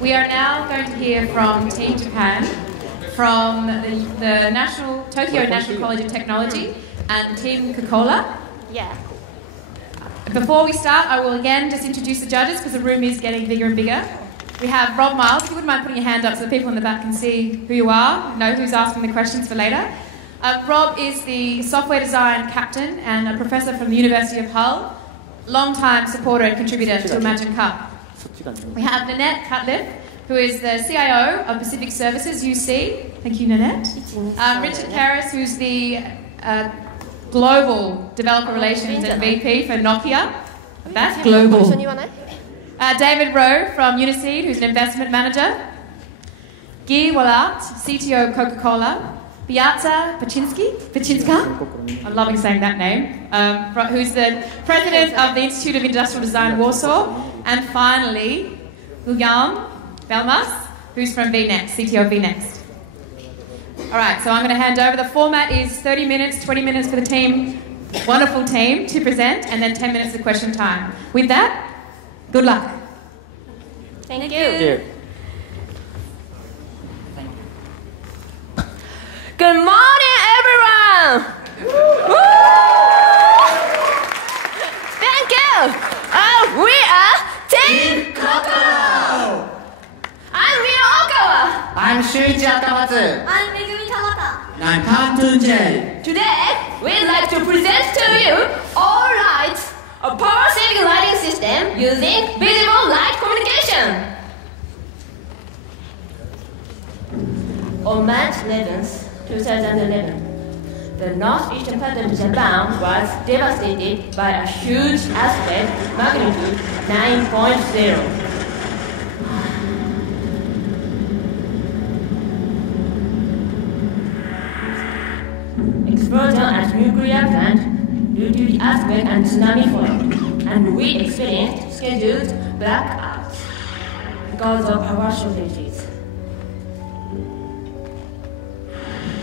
We are now going to hear from Team Japan, from the Tokyo National College of Technology, and Team Coccolo. Yeah. Before we start, I will again just introduce the judges because the room is getting bigger and bigger. We have Rob Miles. If you wouldn't mind putting your hand up so the people in the back can see who you are, know who's asking the questions for later. Rob is the software design captain and a professor from the University of Hull, long-time supporter and contributor to Imagine Cup. We have Nanette Cutliff, who is the CIO of Pacific Services, UC. Thank you, Nanette. Richard Karras, who's the Global Developer Relations and VP for Nokia. That's global. David Rowe from Uniseed, who's an investment manager. Guy Wallart, CTO Coca-Cola. Beata Pachinska, I'm loving saying that name, who's the president of the Institute of Industrial Design Warsaw. And finally, Guillaume Belmas, who's from VNext, CTO of VNext. All right, so I'm going to hand over. The format is 30 minutes, 20 minutes for the team, wonderful team to present, and then 10 minutes of question time. With that, good luck. Thank you. Good morning, everyone! Thank you! We are Team Coccolo! I'm Mio Okawa! I'm Shuichi Akamatsu. I'm Megumi Tabata. And I'm Kantun J. Today, we'd like to present to you All Lights, a power-saving lighting system using visible light communication. On March 11th, 2011, the northeastern part of Japan was devastated by a huge earthquake magnitude 9.0. Explosion at nuclear plant due to the earthquake and tsunami followed, and we experienced scheduled blackouts because of power shortages.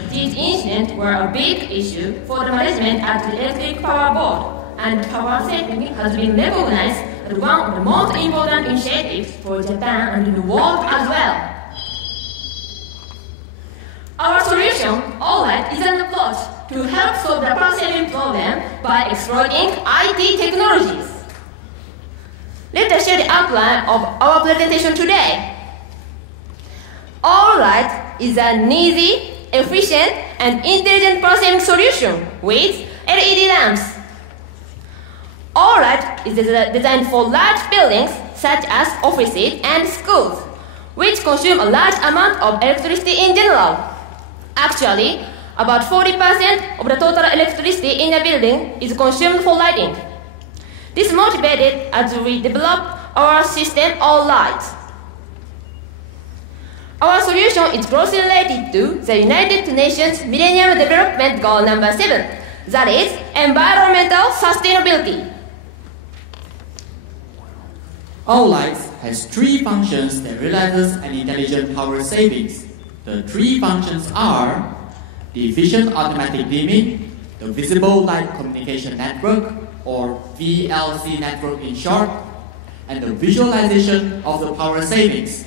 These incidents were a big issue for the management at the Electric Power Board, and power saving has been recognized as one of the most important initiatives for Japan and the world as well. Our solution, All-Light, is an approach to help solve the power saving problem by exploiting IT technologies. Let us share the outline of our presentation today. All-Light is an easy, efficient, and intelligent power saving solution with LED lamps. All-Light is designed for large buildings such as offices and schools, which consume a large amount of electricity in general. Actually, about 40% of the total electricity in a building is consumed for lighting. This motivated as we developed our system All-Light. Our solution is closely related to the United Nations Millennium Development Goal number 7, that is, environmental sustainability. All-Light has three functions that realizes an intelligent power savings. The three functions are the efficient automatic dimming, the visible light communication network, or VLC network in short, and the visualization of the power savings.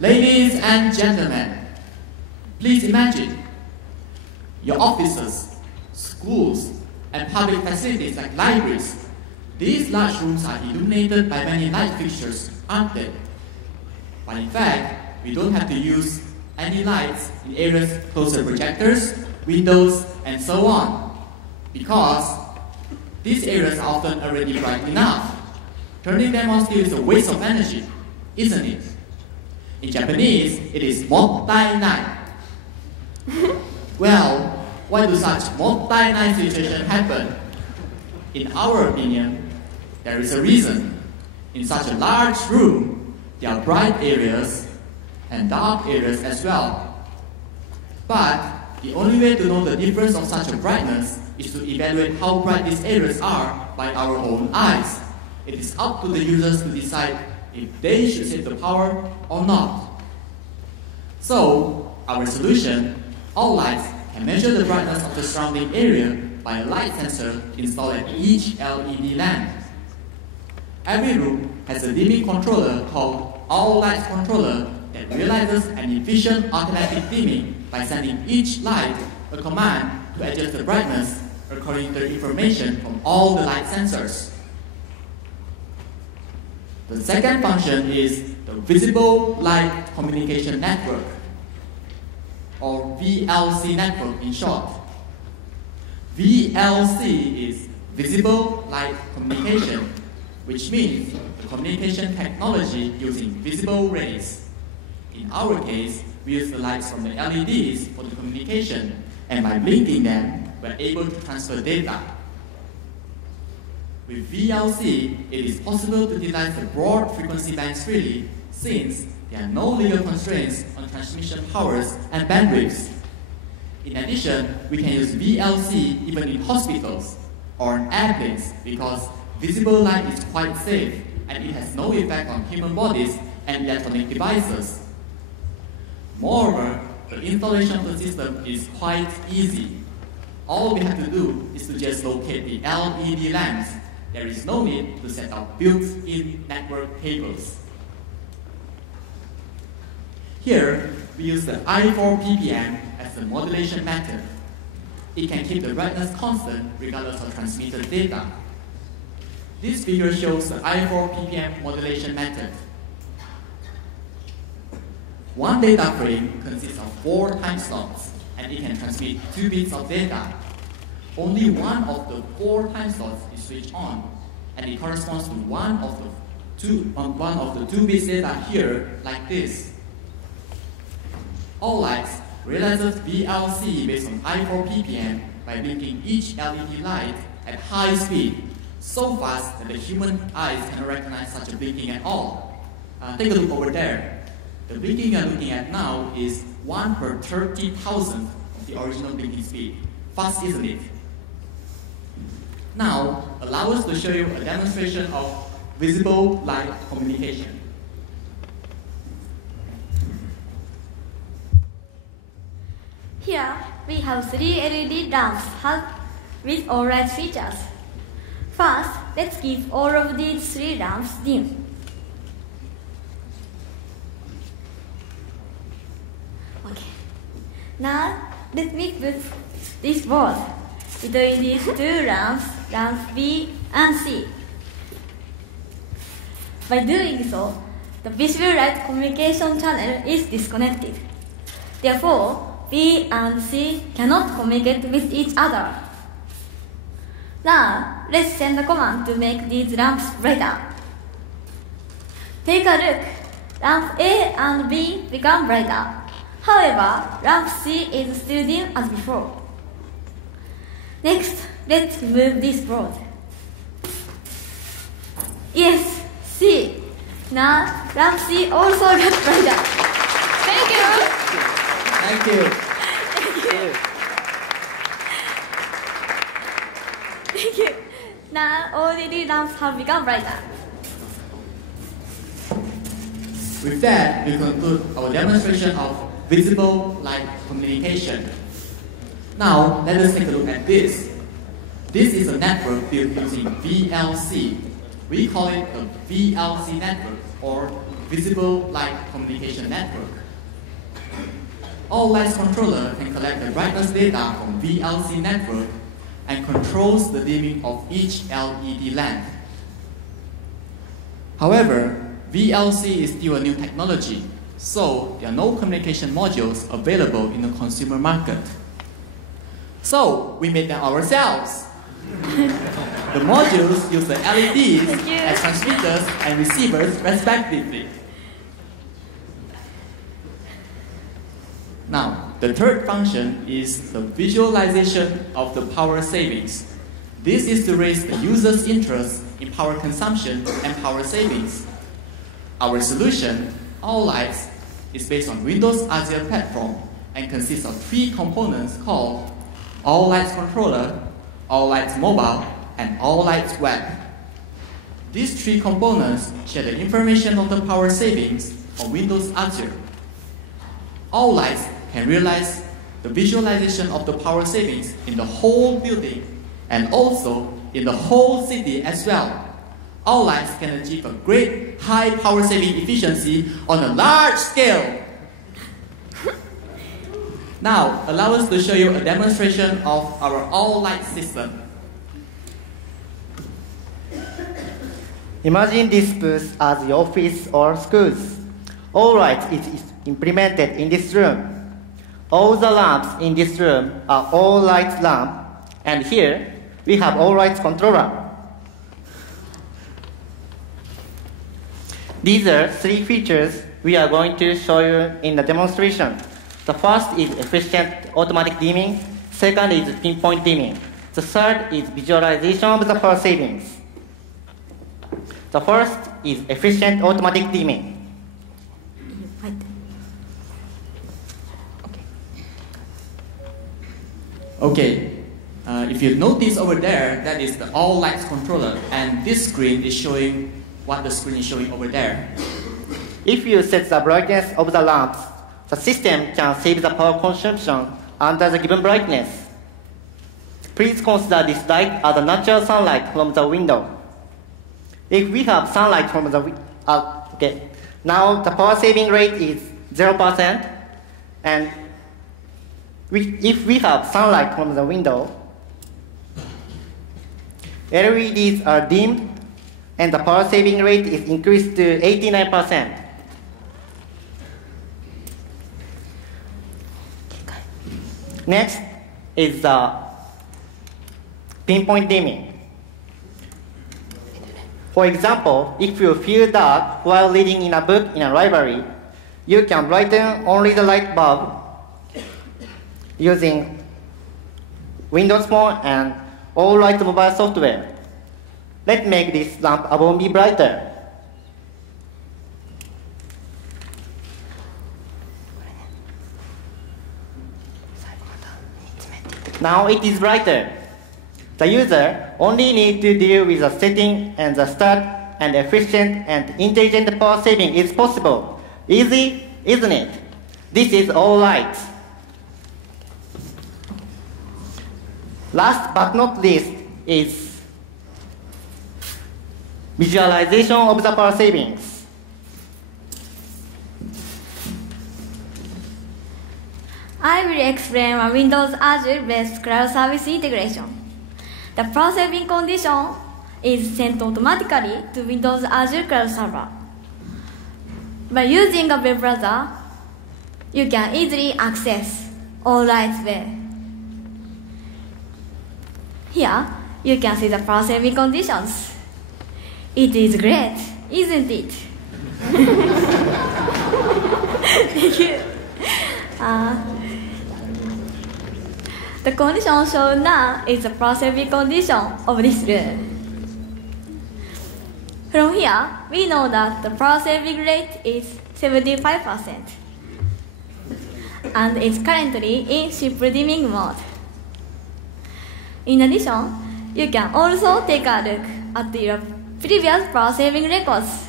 Ladies and gentlemen, please imagine your offices, schools, and public facilities like libraries. These large rooms are illuminated by many light fixtures, aren't they? But in fact, we don't have to use any lights in areas close to projectors, windows, and so on, because these areas are often already bright enough. Turning them on still is a waste of energy, isn't it? In Japanese, it is mottai-nai. Well, why do such mottai-nai situations happen? In our opinion, there is a reason. In such a large room, there are bright areas and dark areas as well. But the only way to know the difference of such a brightness is to evaluate how bright these areas are by our own eyes. It is up to the users to decide if they should save the power or not. So, our solution, All-Light, can measure the brightness of the surrounding area by a light sensor installed at each LED lamp. Every room has a dimming controller called All Lights Controller that realizes an efficient automatic dimming by sending each light a command to adjust the brightness according to the information from all the light sensors. The second function is the Visible Light Communication Network, or VLC network in short. VLC is Visible Light Communication, which means the communication technology using visible rays. In our case, we use the lights from the LEDs for the communication, and by blinking them, we're able to transfer data. With VLC, it is possible to design the broad frequency bands freely, since there are no legal constraints on transmission powers and bandwidths. In addition, we can use VLC even in hospitals or on airplanes because visible light is quite safe and it has no effect on human bodies and electronic devices. Moreover, the installation of the system is quite easy. All we have to do is to just locate the LED lamps. There is no need to set up built-in network cables. Here, we use the I4 ppm as the modulation method. It can keep the brightness constant regardless of transmitted data. This figure shows the I4 ppm modulation method. One data frame consists of 4 time slots, and it can transmit 2 bits of data. Only one of the 4 time slots is switched on, and it corresponds to one of the 2 bits data here, like this. All lights realizes VLC based on I4 ppm by blinking each LED light at high speed, so fast that the human eyes cannot recognize such a blinking at all. Take a look over there. The blinking you're looking at now is 1 per 30,000 of the original blinking speed. Fast, isn't it? Now, allow us to show you a demonstration of visible light communication. Here, we have 3 LED lamps with all light features. First, let's keep all of these 3 lamps dim. Okay. Now, let me put this board between these 2 lamps, lamps B and C. By doing so, the visible light communication channel is disconnected. Therefore, B and C cannot communicate with each other. Now, let's send a command to make these lamps brighter. Take a look. Lamp A and B become brighter. However, lamp C is still dim as before. Next, let's move this board. Yes, C. Now, lamp C also got brighter. Thank you. Thank you. Thank you. Now, all LED lamps have become brighter. With that, we conclude our demonstration of visible light communication. Now, let us take a look at this. This is a network built using VLC. We call it the VLC network, or Visible Light Communication Network. All lights controller can collect the brightness data from VLC network and controls the dimming of each LED lamp. However, VLC is still a new technology, so there are no communication modules available in the consumer market. So, we made them ourselves. The modules use the LEDs as transmitters and receivers respectively. Now, the third function is the visualization of the power savings. This is to raise the user's interest in power consumption and power savings. Our solution, All Lights, is based on Windows Azure platform and consists of 3 components called All Lights Controller, All Lights Mobile, and All Lights Web. These 3 components share the information of the power savings on Windows Azure. All Lights can realize the visualization of the power savings in the whole building and also in the whole city as well. all lights can achieve a great high power saving efficiency on a large scale. Now, allow us to show you a demonstration of our all light system. Imagine this booth as your office or schools. All lights is implemented in this room. All the lamps in this room are all light lamp, and here we have all lights controller. These are three features we are going to show you in the demonstration. The first is efficient automatic dimming. Second is pinpoint dimming. The third is visualization of the power savings. The first is efficient automatic dimming. Okay, if you notice over there, that is the all lights controller, and this screen is showing what the screen is showing over there. If you set the brightness of the lamps, the system can save the power consumption under the given brightness. Please consider this light as the natural sunlight from the window. If we have sunlight from the now the power saving rate is 0%, and if we have sunlight from the window, LEDs are dimmed and the power saving rate is increased to 89%. Next is the pinpoint dimming. For example, if you feel dark while reading in a book in a library, you can brighten only the light bulb using Windows Phone and all light mobile software. Let's make this lamp above me brighter. Now it is brighter. The user only needs to deal with the setting and the start, and efficient and intelligent power saving is possible. Easy, isn't it? This is all lights. Last but not least is visualization of the power savings. I will explain a Windows Azure-based cloud service integration. The power saving condition is sent automatically to Windows Azure Cloud Server. By using a web browser, you can easily access all lights web. Here, you can see the power saving conditions. It is great, isn't it? Thank you. The condition shown now is the power saving condition of this room. From here, we know that the power saving rate is 75%, and is currently in simple dimming mode. In addition, you can also take a look at your previous power saving records.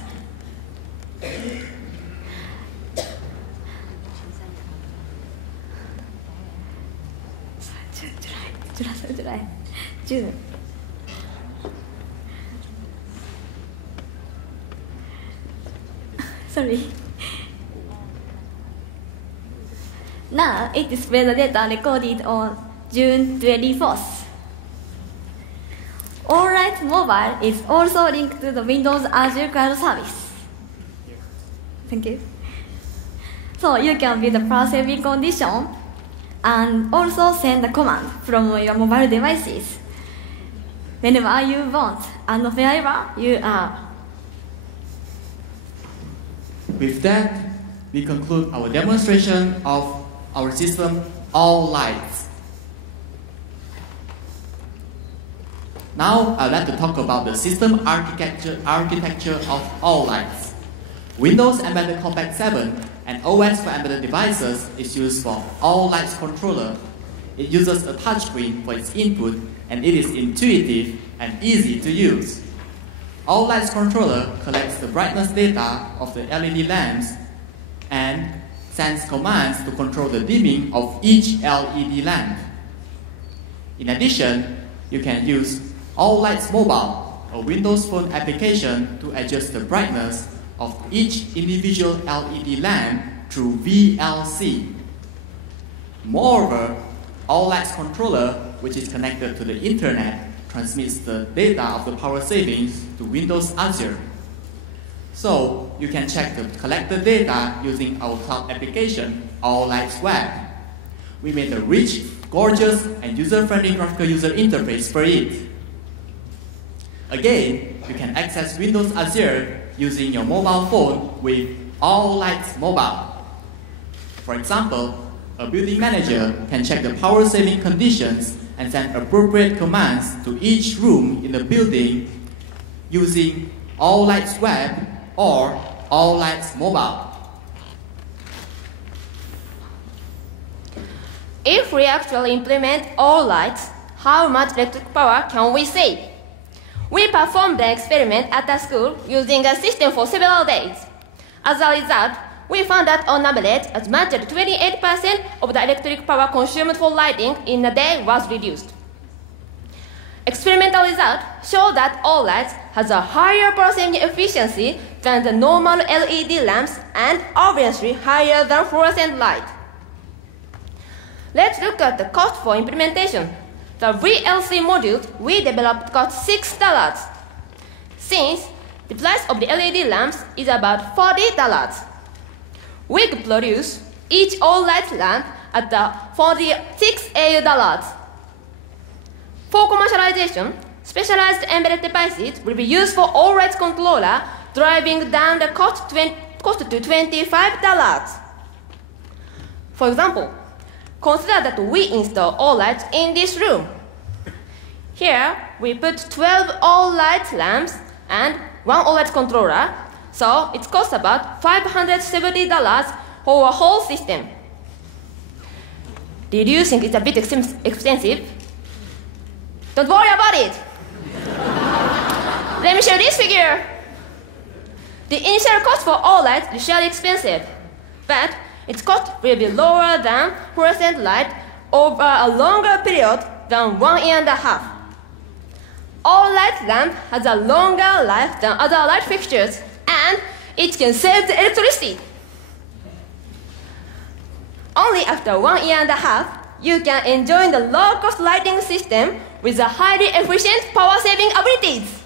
Sorry. Now it displays the data recorded on June 24th. Alright Mobile is also linked to the Windows Azure Cloud Service. Thank you. So you can view the power saving condition and also send a command from your mobile devices whenever you want and wherever you are. With that, we conclude our demonstration of our system, All Lights. Now, I'd like to talk about the system architecture of All Lights. Windows Embedded Compact 7 and OS for embedded devices is used for All Lights controller. It uses a touchscreen for its input, and it is intuitive and easy to use. All Lights controller collects the brightness data of the LED lamps and sends commands to control the dimming of each LED lamp. In addition, you can use All Lights Mobile a Windows Phone application to adjust the brightness of each individual LED lamp through VLC. Moreover, All Lights controller, which is connected to the internet, transmits the data of the power savings to Windows Azure. So you can check the collected data using our cloud application, All Lights Web. We made a rich, gorgeous, and user-friendly graphical user interface for it. Again, you can access Windows Azure using your mobile phone with All Lights Mobile. For example, a building manager can check the power saving conditions and send appropriate commands to each room in the building using All Lights Web or All Lights Mobile. If we actually implement All Lights, how much electric power can we save? We performed the experiment at a school using a system for several days. As a result, we found that on average, as much as 28% of the electric power consumed for lighting in a day was reduced. Experimental results show that All Lights has a higher power saving efficiency than the normal LED lamps and obviously higher than fluorescent light. Let's look at the cost for implementation. The VLC module we developed cost $6, since the price of the LED lamps is about $40. We could produce each All Lights lamp at the $46 AU. For commercialization, specialized embedded devices will be used for All Lights controller, driving down the cost to $25. For example, consider that we install All Lights in this room. Here, we put 12 All Lights lamps and one All Lights controller, so it costs about $570 for a whole system. Did you think it's a bit expensive? Don't worry about it. Let me show this figure. The initial cost for All Lights is surely expensive, but its cost will be lower than fluorescent light over a longer period than 1 year and a half. All Light lamp has a longer life than other light fixtures, and it can save the electricity. Only after 1 year and a half, you can enjoy the low-cost lighting system with a highly efficient power-saving abilities.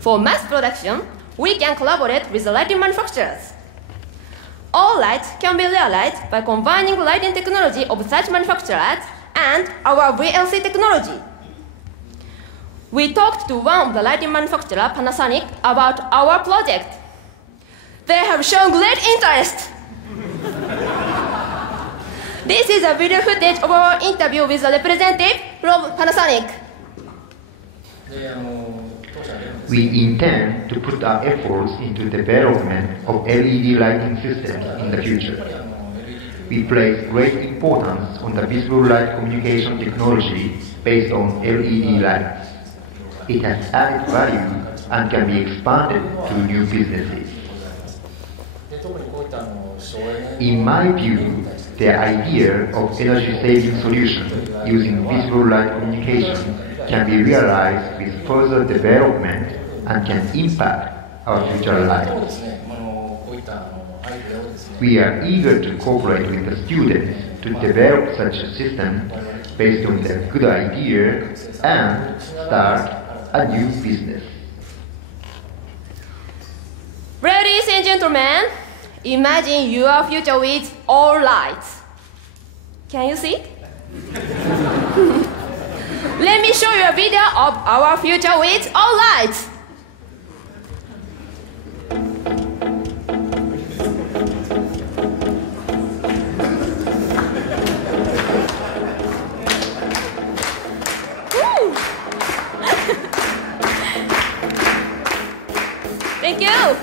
For mass production, we can collaborate with the lighting manufacturers. All lights can be realized by combining lighting technology of such manufacturers and our VLC technology. We talked to one of the lighting manufacturer, Panasonic, about our project. They have shown great interest. This is a video footage of our interview with a representative from Panasonic. We intend to put our efforts into development of LED lighting systems in the future. We place great importance on the visible light communication technology based on LED lights. It has added value and can be expanded to new businesses. In my view, the idea of energy-saving solution using visible light communication can be realized with further development and can impact our future lives. We are eager to cooperate with the students to develop such a system based on their good idea and start a new business. Ladies and gentlemen, imagine your future with all lights. Can you see? Let me show you a video of our future with all lights. Thank you.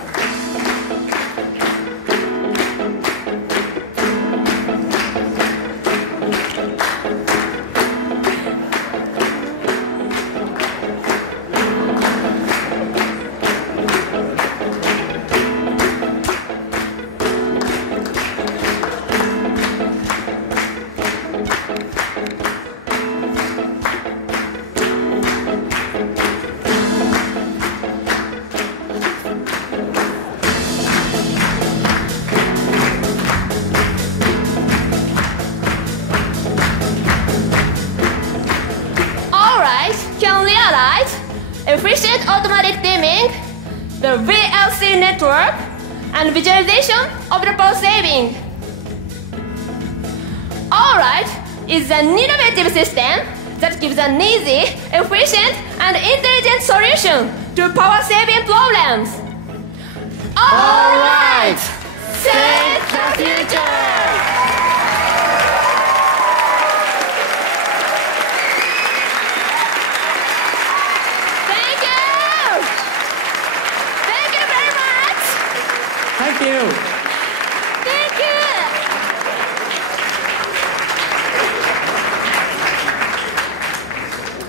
efficient automatic dimming, the VLC network, and visualization of the power saving. Alright is an innovative system that gives an easy, efficient, and intelligent solution to power saving problems. Alright! Save the future!